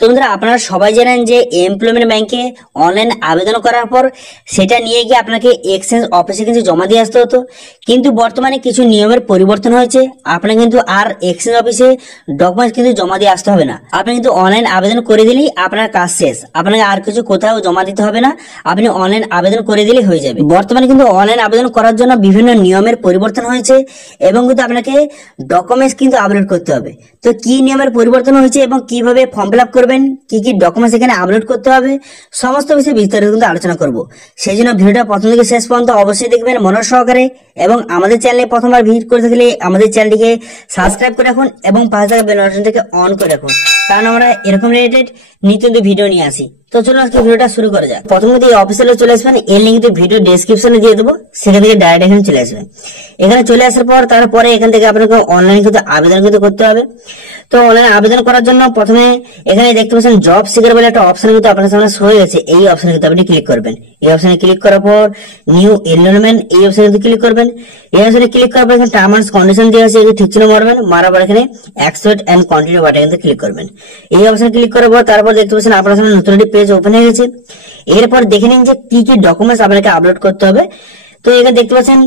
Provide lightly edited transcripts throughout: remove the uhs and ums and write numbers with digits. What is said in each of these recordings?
তো বন্ধুরা, আপনারা সবাই জানেন যে এমপ্লয়মেন্ট ব্যাংকে অনলাইন আবেদন করার পর সেটা নিয়ে গিয়ে আপনাকে এক্সচেঞ্জ অফিসে কিন্তু জমা দিয়ে আসতে হতো। কিন্তু বর্তমানে কিছু নিয়মের পরিবর্তন হয়েছে। আপনার কিন্তু আর এক্সচেঞ্জ অফিসে ডকুমেন্টস কিন্তু জমা দিয়ে আসতে হবে না। আপনি কিন্তু অনলাইন আবেদন করে দিলেই আপনার কাজ শেষ। আপনাকে আর কিছু কোথাও জমা দিতে হবে না, আপনি অনলাইন আবেদন করে দিলেই হয়ে যাবে। বর্তমানে কিন্তু অনলাইন আবেদন করার জন্য বিভিন্ন নিয়মের পরিবর্তন হয়েছে এবং কিন্তু আপনাকে ডকুমেন্টস কিন্তু আপলোড করতে হবে। তো কি নিয়মের পরিবর্তন হয়েছে এবং কিভাবে ফর্ম ফিল আপ করবেন, কি কি ডকুমেন্টস এখানে আপলোড করতে হবে, সমস্ত বিষয়ে বিস্তারিত কিন্তু আলোচনা করব। সেই জন্য ভিডিওটা প্রথম থেকে শেষ পর্যন্ত অবশ্যই দেখবেন মনোযোগ সহকারে। এবং আমাদের চ্যানেলে প্রথমবার ভিজিট করে থাকলে আমাদের চ্যানেলটিকে সাবস্ক্রাইব করে রাখুন এবং পাশে থাকা বেল বাটনটিকে অন করে রাখুন, কারণ আমরা এরকম রিলেটেড নিত্য ভিডিও নিয়ে আসি। তো চলুন আজকে ভিডিওটা শুরু করা যাক। প্রথমে এই অফিসিয়ালে চলে আসবেন, এর লিঙ্ক ভিডিও ডেসক্রিপশনে দিয়ে দেবো, সেখান থেকে ডাইরেক্ট এখানে চলে আসবেন। এখানে চলে আসার পর তারপরে এখান থেকে আপনাকে অনলাইন কিন্তু আবেদন কিন্তু করতে হবে। তো অনলাইন আবেদন করার জন্য প্রথমে এখানে দেখতে পাচ্ছেন জব সিকার বলে একটা অপশন কিন্তু আপনার সামনে শো হয়ে গেছে। এই অপশনে কিন্তু আপনি ক্লিক করবেন। এই অপশনে ক্লিক করার পর নিউ এনরোলমেন্ট এই অপশনে কিন্তু ক্লিক করবেন। এই অপশনে ক্লিক করার পর এখানে টার্ম এন্ড কন্ডিশন দেওয়া আছে, এই ঠিক চিহ্ন মারবেন, মারার পর এখানে অ্যাকসেপ্ট এন্ড কন্টিনিউ বাটনে কিন্তু ক্লিক করবেন। এই অপশনে ক্লিক করার পর তারপর দেখতে পাচ্ছেন আপনার সামনে নতুন একটি পেজ ওপেন হয়ে গেছে। এরপর দেখে নিন যে কি কি ডকুমেন্টস আপনাকে আপলোড করতে হবে। তো এখানে দেখতে পাচ্ছেন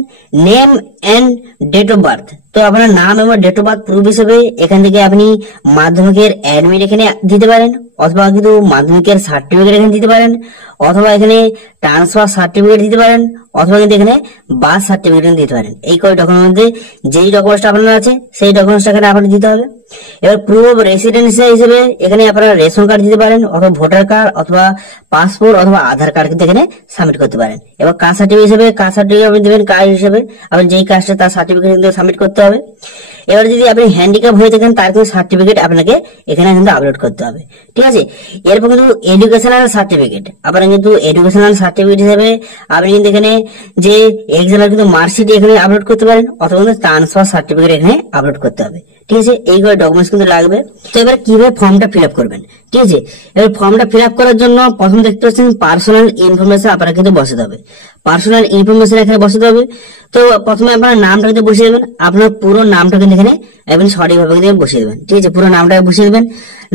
name and date of birth. তো আপনার নাম এবং ডেট অফ বার্থ প্রুফ হিসেবে এখান থেকে আপনি মাধ্যমিকের অ্যাডমিট এখানে দিতে পারেন, অথবা কিন্তু মাধ্যমিকের সার্টিফিকেট এখানে দিতে পারেন, অথবা এখানে ট্রান্সফার সার্টিফিকেট দিতে পারেন, অথবা কিন্তু এখানে বার্থ সার্টিফিকেট দিতে পারেন। এই কয় ডকুমেন্টের মধ্যে যেই ডকুমেন্টসটা আপনার আছে সেই ডকুমেন্টসটা এখানে আপনাকে দিতে হবে। এবার প্রুফ অফ রেসিডেন্স হিসেবে এখানে আপনারা রেশন কার্ড দিতে পারেন, অথবা ভোটার কার্ড, অথবা পাসপোর্ট, অথবা আধার কার্ড কিন্তু এখানে সাবমিট করতে পারেন। এবার কাস্ট সার্টিফিকেট হিসেবে কাস্ট সার্টিফিকেট আপনি দেবেন, কার্ড হিসেবে আপনি যেই কাস্টে তার সার্টিফিকেট কিন্তু সাবমিট করতে হবে। এবার যদি আপনি হ্যান্ডিক্যাপ হয়ে থাকেন তার কিন্তু সার্টিফিকেট আপনাকে এখানে কিন্তু আপলোড করতে হবে, ঠিক আছে। এরপর কিন্তু এডুকেশনাল সার্টিফিকেট, আপনারা কিন্তু এডুকেশনাল সার্টিফিকেট হিসেবে আপনি কিন্তু এখানে যে এক্সামের কিন্তু মার্কশিট এখানে আপলোড করতে পারেন, অথবা কিন্তু ট্রান্সফার সার্টিফিকেট এখানে আপলোড করতে হবে, ঠিক আছে। এইগুলো ডকুমেন্টস কিন্তু লাগবে। তো এবার কিভাবে ফর্মটা ফিল আপ করবেন, ঠিক আছে। এবার ফর্মটা ফিল আপ করার জন্য প্রথম দেখতে পাচ্ছেন পার্সোনাল ইনফরমেশন আপনারা কিন্তু বসাতে হবে। পার্সোনাল ইনফরমেশন এখানে বসাতে হবে। তো প্রথমে আপনার নামটা কিন্তু বসিয়ে দেবেন, আপনার পুরো নামটা কিন্তু এখানে আপনি সঠিকভাবে কিন্তু বসিয়ে দেবেন, ঠিক আছে। পুরো নামটা বসিয়ে দেবেন।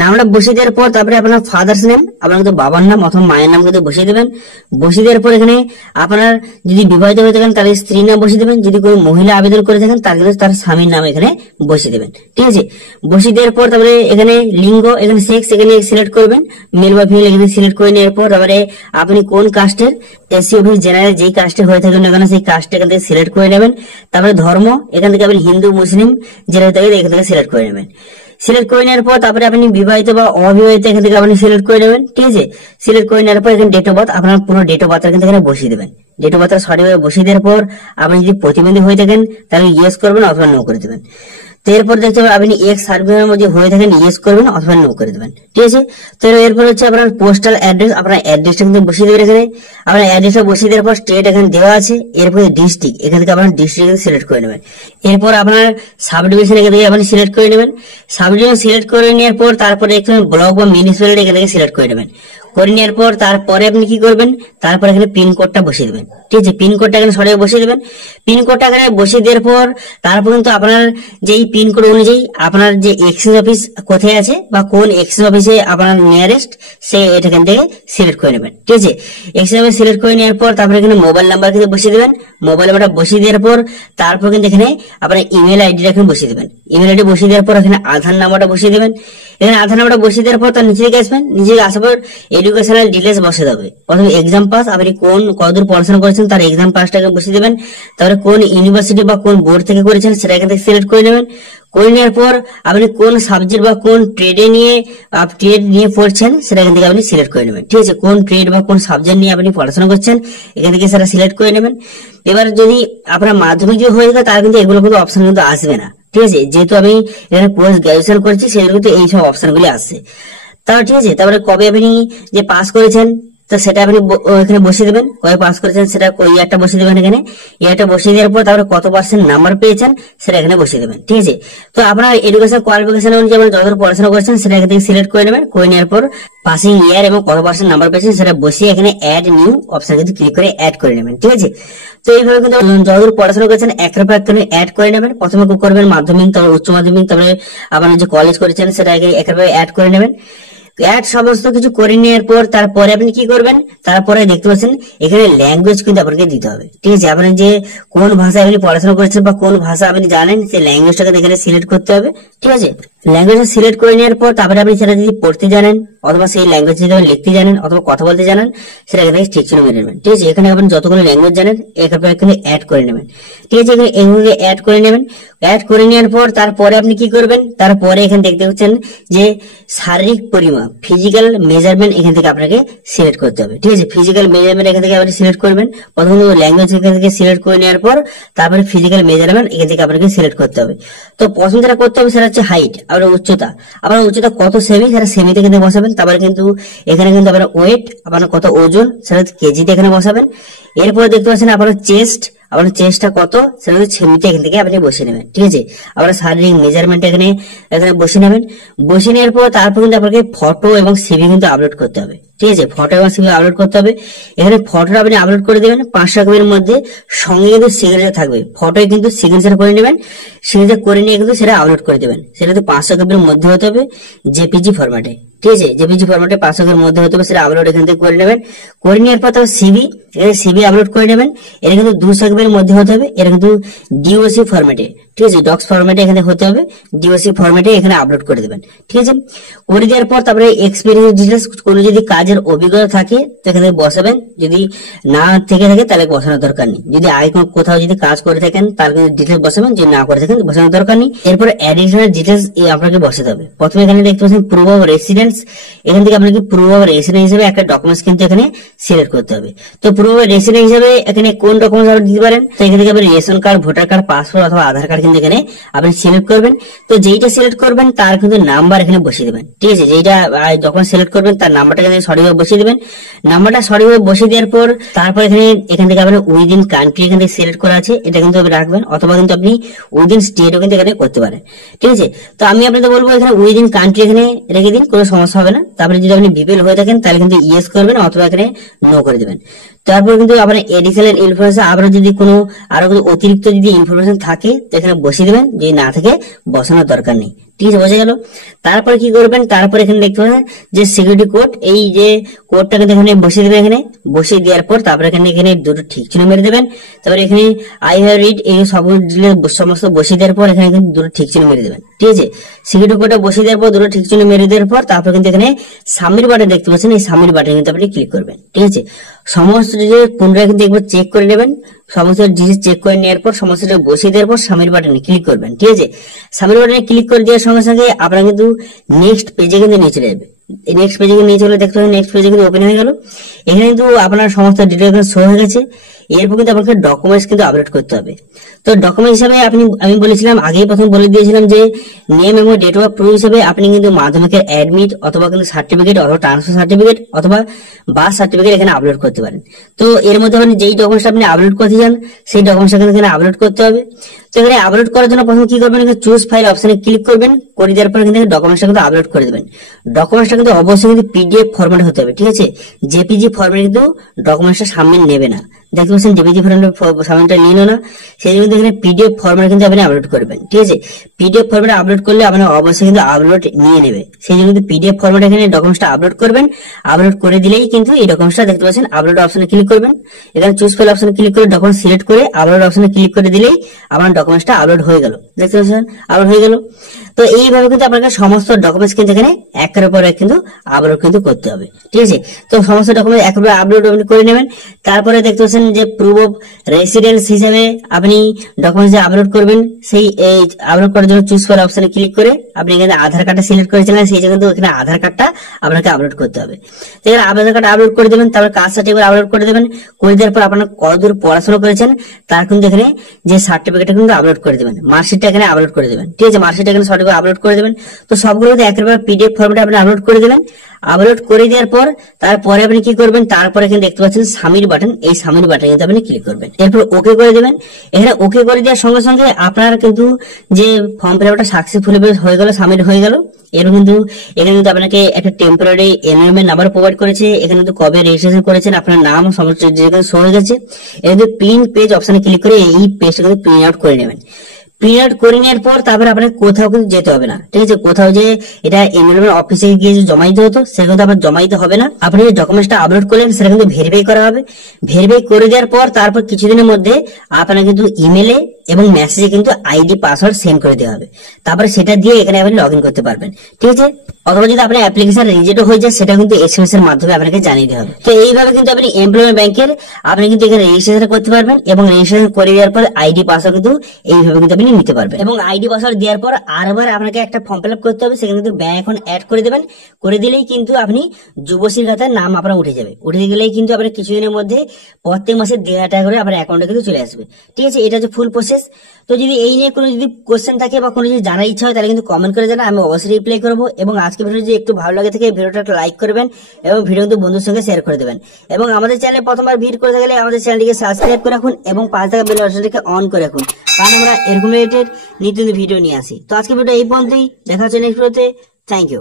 নামটা বসিয়ে দেওয়ার পর তারপরে আপনার ফাদার্স নেম, আপনার কিন্তু বাবার নাম অথবা মায়ের নাম কিন্তু বসিয়ে দেবেন। বসিয়ে দেওয়ার পর এখানে আপনার যদি বিবাহিত হয়ে থাকেন তাহলে স্ত্রীর নাম বসিয়ে দেবেন, যদি কোনো মহিলা আবেদন করে থাকেন তাহলে কিন্তু তার স্বামীর নাম এখানে বসিয়ে দেবেন, ঠিক আছে। বসিয়ে দেওয়ার পর তারপরে এখানে লিঙ্গ, এখানে সেক্স এখানে সিলেক্ট করবেন, মেল বা ফিমেল এখানে সিলেক্ট করে নেওয়ার পর তারপরে আপনি কোন কাস্টের, এসসি ওবিসি জেনারেল যেই কাস্টে হয়ে থাকেন না কেন সেই কাস্ট এখান থেকে সিলেক্ট করে নেবেন। তারপরে ধর্ম এখান থেকে আপনি হিন্দু মুসলিম যেটা হয়ে থাকে এখান থেকে সিলেক্ট করে নেবেন। সিলেক্ট করে নেওয়ার পর তারপরে আপনি বিবাহিত বা অবিবাহিত এখান থেকে আপনি সিলেক্ট করে নেবেন, ঠিক আছে। সিলেক্ট করে নেওয়ার পর এখানে ডেট অফ বার্থ, আপনার পুরো ডেট অফ বার্থ কিন্তু এখানে বসিয়ে দেবেন। ডেট অফ বার্থ সঠিকভাবে বসিয়ে দেওয়ার পর আপনি যদি প্রতিবন্ধী হয়ে থাকেন তাহলে ইয়েস করবেন অথবা নো করে দেবেন। তো এরপর দেখতে পাবেন আপনি এক্স সার্ভিসের মধ্যে হয়ে থাকেন ইয়েস করবেন অথবা নো করে দেবেন, ঠিক আছে। তো এরপর হচ্ছে আপনার পোস্টাল অ্যাড্রেস, আপনার অ্যাড্রেসটা কিন্তু বসিয়ে দেবেন এখানে। আপনার অ্যাড্রেসটা বসিয়ে দেওয়ার পর স্টেট এখানে দেওয়া আছে, এরপর ডিস্ট্রিক্ট এখান থেকে আপনার ডিস্ট্রিক্ট সিলেক্ট করে নেবেন। এরপর আপনার সাব ডিভিশন এখান থেকে আপনি সিলেক্ট করে নেবেন। সাব ডিভিশন সিলেক্ট করে নেওয়ার পর তারপরে এখানে ব্লক বা মিউনিসিপ্যালিটি এখান থেকে সিলেক্ট করে নেবেন। করে নেওয়ার পর তারপরে আপনি কি করবেন, তারপর এখানে পিনকোডটা বসিয়ে দেবেন, ঠিক আছে। পিনকোডটা এখানে সঠিক বসিয়ে দেবেন। পিনকোডটা এখানে বসিয়ে দেওয়ার পর তারপর কিন্তু আপনার যেই পিনকোড অনুযায়ী আপনার যে এক্সচেঞ্জ অফিস কোথায় আছে বা কোন এক্সচেঞ্জ অফিসে আপনার নিয়ারেস্ট সে এটা এখান থেকে সিলেক্ট করে নেবেন, ঠিক আছে। এক্সচেঞ্জ অফিস সিলেক্ট করে নেওয়ার পর তারপরে এখানে মোবাইল নাম্বার কিন্তু বসিয়ে দেবেন। মোবাইল নাম্বারটা বসিয়ে দেওয়ার পর তারপর কিন্তু এখানে আপনার ইমেল আইডিটা এখানে বসিয়ে দেবেন। ইমেল আইডি বসিয়ে দেওয়ার পর এখানে আধার নাম্বারটা বসিয়ে দেবেন। এখানে আধার নাম্বারটা বসিয়ে দেওয়ার পর তার নিচে দিকে আসবেন। নিচে আসার পর এডুকেশনাল ডিটেলস বসে যাবে, প্রথমে এক্সাম পাস, আপনি কোন কতদূর পড়াশোনা করেছেন তার এক্সাম পাসটাকে বসিয়ে দেবেন। তারপরে কোন ইউনিভার্সিটি বা কোন বোর্ড থেকে করেছেন সেটা এখান থেকে সিলেক্ট করে নেবেন। করে নেওয়ার পর আপনি কোন সাবজেক্ট বা কোন ট্রেড নিয়ে পড়ছেন সেটা এখান থেকে আপনি সিলেক্ট করে নেবেন, ঠিক আছে। কোন ট্রেড বা কোন সাবজেক্ট নিয়ে আপনি পড়াশোনা করছেন এখান থেকে সেটা সিলেক্ট করে নেবেন। এবার যদি আপনার মাধ্যমিক যদি হয়ে যায় তাহলে কিন্তু এগুলো কিন্তু অপশন কিন্তু আসবে না, ঠিক আছে। যেহেতু আমি এখানে পোস্ট গ্রাজুয়েশন করছি সেগুলো কিন্তু এইসব অপশন গুলি আসছে, তাহলে ঠিক আছে। তারপরে কবে আপনি যে পাস করেছেন তো সেটা আপনি এখানে বসিয়ে দেবেন, কবে পাস করেছেন সেটা ইয়ারটা বসিয়ে দেবেন। এখানে ইয়ারটা বসিয়ে দেওয়ার পর তারপরে কত পার্সেন্ট নাম্বার পেয়েছেন সেটা এখানে বসিয়ে দেবেন, ঠিক আছে। তো আপনার এডুকেশন কোয়ালিফিকেশন অনুযায়ী আপনি যতদূর পড়াশোনা করছেন সেটা এখান থেকে সিলেক্ট করে নেবেন। করে নেওয়ার পর পাসিং ইয়ার এবং কত পার্সেন্ট নাম্বার পেয়েছেন সেটা বসিয়ে এখানে অ্যাড নিউ অপশন কিন্তু ক্লিক করে অ্যাড করে নেবেন, ঠিক আছে। তো এইভাবে কিন্তু যতদূর পড়াশোনা করেছেন একের পর এক অ্যাড করে নেবেন। প্রথমে করবেন মাধ্যমিক, তারপরে উচ্চ মাধ্যমিক, তারপরে আপনার যে কলেজ করেছেন সেটা একের পর অ্যাড করে নেবেন। অ্যাড সমস্ত কিছু করে নেওয়ার পর তারপরে আপনি কি করবেন, তারপরে দেখতে পাচ্ছেন এখানে ল্যাঙ্গুয়েজ কিন্তু আপনাকে দিতে হবে। ঠিক আছে, আপনি যে কোন ভাষায় আপনি পড়াশোনা করেছেন বা কোন ভাষা আপনি জানেন সেই ল্যাঙ্গুয়েজটাকে এখানে সিলেক্ট করতে হবে। ঠিক আছে, ল্যাঙ্গুয়েজটা সিলেক্ট করে নেওয়ার পর তারপরে আপনি সেটা যদি পড়তে জানেন অথবা সেই ল্যাঙ্গুয়েজ যদি আপনি লিখতে জানেন অথবা কথা বলতে জানেন সেটা এখানে ঠিক চিহ্ন মেরে নেবেন। ঠিক আছে, এখানে আপনি যতগুলো ল্যাঙ্গুয়েজ জানেন এখানে অ্যাড করে নেবেন। ঠিক আছে, এখানে এগুলোকে অ্যাড করে নেবেন। অ্যাড করে নেওয়ার পর তারপরে আপনি কি করবেন, তারপরে এখানে দেখতে পাচ্ছেন যে শারীরিক পরিমাপ ফিজিক্যাল মেজারমেন্ট এখান থেকে আপনাকে সিলেক্ট করতে হবে। ঠিক আছে, ফিজিক্যাল মেজারমেন্ট এখান থেকে আপনি সিলেক্ট করবেন। প্রথমে ল্যাঙ্গুয়েজ এখান থেকে সিলেক্ট করে নেওয়ার পর তারপরে ফিজিক্যাল মেজারমেন্ট এখান থেকে আপনাকে সিলেক্ট করতে হবে। তো প্রথম যেটা করতে হবে সেটা হচ্ছে হাইট, আপনার উচ্চতা। আপনার উচ্চতা কত সেমি সেটা সেমিতে কিন্তু বসাবেন। তারপরে কিন্তু এখানে কিন্তু আপনার ওয়েট, আপনার কত ওজন সেটা কেজিতে এখানে বসাবেন। এরপরে দেখতে পাচ্ছেন আপনার আপনার চেস্টটা কত সেটা সেমিতে এখান থেকে আপনি বসিয়ে নেবেন। ঠিক আছে, আপনার শারীরিক মেজারমেন্ট এখানে বসিয়ে নেবেন। বসিয়ে নেওয়ার পর তারপর কিন্তু আপনাকে ফটো এবং সিভি কিন্তু আপলোড করতে হবে। ঠিক আছে, ফটো এবং সিভি আপলোড করতে হবে। এখানে ফটোটা আপনি আপলোড করে দেবেন 500 কপির মধ্যে, সঙ্গে কিন্তু সিগনেচার থাকবে। ফটোয় কিন্তু সিগনেচার করে নেবেন, সিগনেচার করে নিয়ে কিন্তু সেটা আপলোড করে দেবেন। সেটা তো 500 কপির মধ্যে হতে হবে, জেপিজি ফরম্যাটে। ঠিক আছে, জেপিজি ফরম্যাটে 500 কপির মধ্যে হতে হবে, সেটা আপলোড এখান থেকে করে নেবেন। করে নেওয়ার পর তারপর সিভি আপলোড করে নেবেন। এটা কিন্তু 200 কপির মধ্যে হতে হবে, এটা কিন্তু ডিওসি ফরম্যাটে। ঠিক আছে, ডক্স ফরম্যাটে এখানে হতে হবে, ডিওসি ফরম্যাটে এখানে আপলোড করে দেবেন। ঠিক আছে, করে দেওয়ার পর তারপরে এক্সপিরিয়েন্স ডিটেলস, কোনো যদি কাজের অভিজ্ঞতা থাকে তো এখানে বসাবেন, যদি না থেকে থাকে তাহলে বসানোর দরকার নেই। যদি আগে কোথাও যদি কাজ করে থাকেন তাহলে কিন্তু ডিটেলস বসাবেন, যদি না করে থাকেন বসানোর দরকার নেই। এরপর অ্যাডিশনাল ডিটেলস আপনাকে বসাতে হবে। প্রথমে এখানে দেখতে পাচ্ছেন প্রুফ অফ রেসিডেন্স, এখান থেকে আপনাকে প্রুফ অফ রেসিডেন্স হিসেবে একটা ডকুমেন্টস কিন্তু এখানে সিলেক্ট করতে হবে। তো প্রুফ অফ রেসিডেন্স হিসেবে এখানে কোন ডকুমেন্টস আপনি দিতে পারেন, তো এখান থেকে আপনি ration card, voter card, passport অথবা আধার কার্ড কিন্তু এখানে আপনি সিলেক্ট করবেন। তো যেইটা সিলেক্ট করবেন তার কিন্তু নাম্বার এখানে বসিয়ে দেবেন। ঠিক আছে, যেইটা ডকুমেন্ট সিলেক্ট করবেন তার নাম্বারটা এখানে সঠিকভাবে বসিয়ে দেবেন। নাম্বারটা সঠিকভাবে বসিয়ে দেওয়ার পর তারপর এখান থেকে আপনি উইদিন কান্ট্রি এখান থেকে সিলেক্ট করা আছে, এটা কিন্তু আপনি রাখবেন, অথবা কিন্তু আপনি উইদিন স্টেটও কিন্তু এখানে করতে পারেন। ঠিক আছে, তো আমি আপনাদের বলবো এখানে উইদিন কান্ট্রি এখানে রেখে দিন, কোনো সমস্যা হবে না। তারপরে যদি আপনি বিপিএল হয়ে থাকেন তাহলে কিন্তু ইয়েস করবেন অথবা এখানে নো করে দেবেন। তারপর কিন্তু আপনার এডিশনাল ইনফরমেশন, আপনার যদি কোনো আরো অতিরিক্ত যদি ইনফরমেশন থাকে তো এখানে বসিয়ে দেবেন, যদি না থাকে বসানোর দরকার নেই। ঠিক আছে, বোঝা গেল। তারপরে কি করবেন, তারপরে এখানে দেখতে পাবেন যে সিকিউরিটি কোড, এই যে কোডটাকে এখানে বসিয়ে দেবেন। এখানে বসিয়ে দেওয়ার পর তারপরে এখানে দুটো ঠিক চিহ্ন মেরে দেবেন। তারপরে এখানে আই হ্যাভ রিড এই সমস্ত বসিয়ে দেওয়ার পর এখানে কিন্তু দুটো ঠিক চিহ্ন মেরে দেবেন। ঠিক আছে, সিকিউরিটি কোডটা বসিয়ে দেওয়ার পর দুটো ঠিক চিহ্ন মেরে দেওয়ার পর তারপর কিন্তু এখানে সাবমিট বাটন দেখতে পাচ্ছেন, এই সাবমিট বাটনে কিন্তু আপনি ক্লিক করবেন। ঠিক আছে, সমস্ত ডিটেইলস পুনরায় কিন্তু একবার চেক করে নেবেন। সমস্ত ডিটেইলস চেক করে নেওয়ার পর সমস্যাটা বসিয়ে দেওয়ার পর সাবমিট বাটনে ক্লিক করবেন। ঠিক আছে, সাবমিট বাটনে ক্লিক করে দেওয়ার সঙ্গে সঙ্গে আপনারা কিন্তু নেক্সট পেজে কিন্তু নিয়ে চলে যাবে। নেক্সট পেজে নিয়ে চলে দেখতে পাবেন নেক্সট পেজে কিন্তু ওপেন হয়ে গেল। এখানে কিন্তু আপনার সমস্ত ডিটেইলস শো হয়ে গেছে। এরপর কিন্তু আপনাকে ডকুমেন্টস কিন্তু আপলোড করতে হবে। তো ডকুমেন্ট হিসাবে আমি বলেছিলাম, আগেই প্রথম বলে দিয়েছিলাম যে নেম এবং ডেট অফ প্রুফ হিসেবে আপনি কিন্তু মাধ্যমিকের অ্যাডমিট অথবা কিন্তু সার্টিফিকেট অথবা ট্রান্সফার সার্টিফিকেট অথবা বার্থ সার্টিফিকেট এখানে আপলোড করতে পারেন। তো এর মধ্যে আপনি যেই ডকুমেন্টস আপনি আপলোড করতে চান সেই ডকুমেন্টস এখানে আপলোড করতে হবে। তো এখানে আপলোড করার জন্য প্রথমে কি করবেন, চুজ ফাইল অপশনে ক্লিক করবেন। করে দেওয়ার পর কিন্তু ডকুমেন্টসটা কিন্তু আপলোড করে দেবেন। ডকুমেন্টসটা কিন্তু অবশ্যই কিন্তু পিডিএফ ফরম্যাট হতে হবে। ঠিক আছে, জেপিজি ফরম্যাট কিন্তু ডকুমেন্টসটা সামনে নেবে না। দেখতে পাচ্ছেন জেপিজি ফরম্যাটটা নিল না, সেই জন্য এখানে পিডিএফ ফরম্যাট কিন্তু আপনি আপলোড করবেন। ঠিক আছে, পিডিএফ ফরম্যাট আপলোড করলে আপনার অবশ্যই কিন্তু আপলোড নিয়ে নেবে, সেই জন্য কিন্তু পিডিএফ ফরম্যাট এখানে ডকুমেন্টসটা আপলোড করবেন। আপলোড করে দিলেই কিন্তু এই ডকুমেন্টসটা দেখতে পাচ্ছেন আপলোড অপশনে ক্লিক করবেন। এখানে চুজ ফাইল অপশনে ক্লিক করে ডকুমেন্ট সিলেক্ট করে আপলোড অপশনে ক্লিক করে দিলেই আপনার ডকুমেন্টসটা আপলোড হয়ে গেল। দেখতে পাচ্ছেন আপলোড হয়ে গেল। তো এইভাবে কিন্তু আপনাকে সমস্ত ডকুমেন্টস কিন্তু এখানে একের পর এক কিন্তু আপলোড কিন্তু করতে হবে। ঠিক আছে, তো সমস্ত ডকুমেন্ট একবার আপলোড করে নেবেন। তারপরে দেখতে পাচ্ছেন যে প্রুফ অফ রেসিডেন্স হিসেবে আপনি ডকুমেন্টস যে আপলোড করবেন, সেই আপলোড করার জন্য চুজ ফাইল অপশনে ক্লিক করে আপনি এখানে আধার কার্ডটা সিলেক্ট করেছিলেন, সেই জন্য কিন্তু এখানে আধার কার্ডটা আপনাকে আপলোড করতে হবে। তো এখানে আধার কার্ড আপলোড করে দেবেন, তারপর কাস্ট সার্টিফিকেট আপলোড করে দেবেন। করে দেওয়ার পর আপনার কতদূর পড়াশোনা করেছেন তার কিন্তু এখানে যে সার্টিফিকেটটা কিন্তু আপলোড করে দেবেন, মার্কশিটটা এখানে আপলোড করে দেবেন। ঠিক আছে, মার্কশিটটা এখানে সঠিকভাবে আপলোড করে দেবেন। তো সবগুলো একেবারে পিডিএফ ফরম্যাটে আপনি আপলোড করে দেবেন। আপলোড করে দেওয়ার পর তারপরে আপনি কি করবেন, তারপরে এখানে দেখতে পাচ্ছেন সাবমিট বাটন, এই সাবমিট বাটনে কিন্তু আপনি ক্লিক করবেন। এরপর ওকে করে দেবেন। এখানে ওকে করে দেওয়ার সঙ্গে সঙ্গে আপনার কিন্তু যে ফর্ম ফিল আপটা সাকসেসফুল হয়ে গেল, সাবমিট হয়ে গেল। এর কিন্তু এখানে কিন্তু আপনাকে একটা টেম্পোরারি এনরোলমেন্ট নাম্বার প্রোভাইড করেছে। এখানে কিন্তু কবে রেজিস্ট্রেশন করেছেন, আপনার নাম সমস্ত যেখানে শো হয়ে গেছে। এখানে প্রিন্ট পেজ অপশনে ক্লিক করে এই পেজটা কিন্তু প্রিন্ট আউট করে নেবেন। প্রিন্ট আউট করে নেওয়ার পর তারপরে আপনাকে কোথাও কিন্তু যেতে হবে না, ঠিক আছে। কোথাও যে এটা এনরোলমেন্ট অফিসে গিয়ে যে জমা দিতে হতো সেটা কিন্তু আপনার জমা দিতে হবে না। আপনি যে ডকুমেন্টসটা আপলোড করলেন সেটা কিন্তু ভেরিফাই করা হবে। ভেরিফাই করে দেওয়ার পর তারপর কিছুদিনের মধ্যে আপনার কিন্তু ইমেলে এবং মেসেজে কিন্তু আইডি পাসওয়ার্ড সেন্ড করে দেওয়া হবে। তারপরে সেটা দিয়ে এখানে আপনি লগ ইন করতে পারবেন, ঠিক আছে। অথবা যদি আপনার অ্যাপ্লিকেশন রিজেক্ট হয়ে যায় সেটা কিন্তু এসএমএস এর মাধ্যমে আপনাকে জানিয়ে দেওয়া হবে। তো এইভাবে কিন্তু আপনি এমপ্লয়মেন্ট ব্যাংকের আপনি কিন্তু এখানে রেজিস্ট্রেশন করতে পারবেন এবং রেজিস্ট্রেশন করে দেওয়ার পর আইডি পাসওয়ার্ড কিন্তু এইভাবে কিন্তু আপনি নিতে পারবেন। এবং আইডি পাসওয়ার্ড দেওয়ার পর আরবার আপনাকে একটা ফর্ম ফিল আপ করতে হবে, সেখানে কিন্তু ব্যাংক অ্যাকাউন্ট অ্যাড করে দেবেন। করে দিলেই কিন্তু আপনি যুবশ্রী খাতার নাম আপনার উঠে যাবে। উঠে গেলেই কিন্তু আপনার কিছুদিনের মধ্যে প্রত্যেক মাসে 1,500 টাকা করে আপনার অ্যাকাউন্টে কিন্তু চলে আসবে, ঠিক আছে। এটা হচ্ছে ফুল প্রসেস। তো যদি এই নিয়ে কোনো যদি কোশ্চেন থাকে বা কোনো যদি জানার ইচ্ছা হয় তাহলে কিন্তু কমেন্ট করে জানান, আমি অবশ্যই রিপ্লাই করবো। এবং আজকে ভিডিও যদি একটু ভালো লাগে থাকে ভিডিওটা একটা লাইক করবেন এবং ভিডিও কিন্তু বন্ধুর সঙ্গে শেয়ার করে দেবেন। এবং আমাদের চ্যানেলে প্রথমবার ভিজিট করে থাকলে আমাদের চ্যানেলটিকে সাবস্ক্রাইব করে রাখুন এবং পাশে থাকা বেল বাটনটিকে অন করে রাখুন, কারণ আমরা এরকম রিলেটেড নিত্য ভিডিও নিয়ে আসি। তো আজকে ভিডিও এই পর্যন্তই, দেখা হচ্ছে নেক্সট ভিডিওতে। Thank you.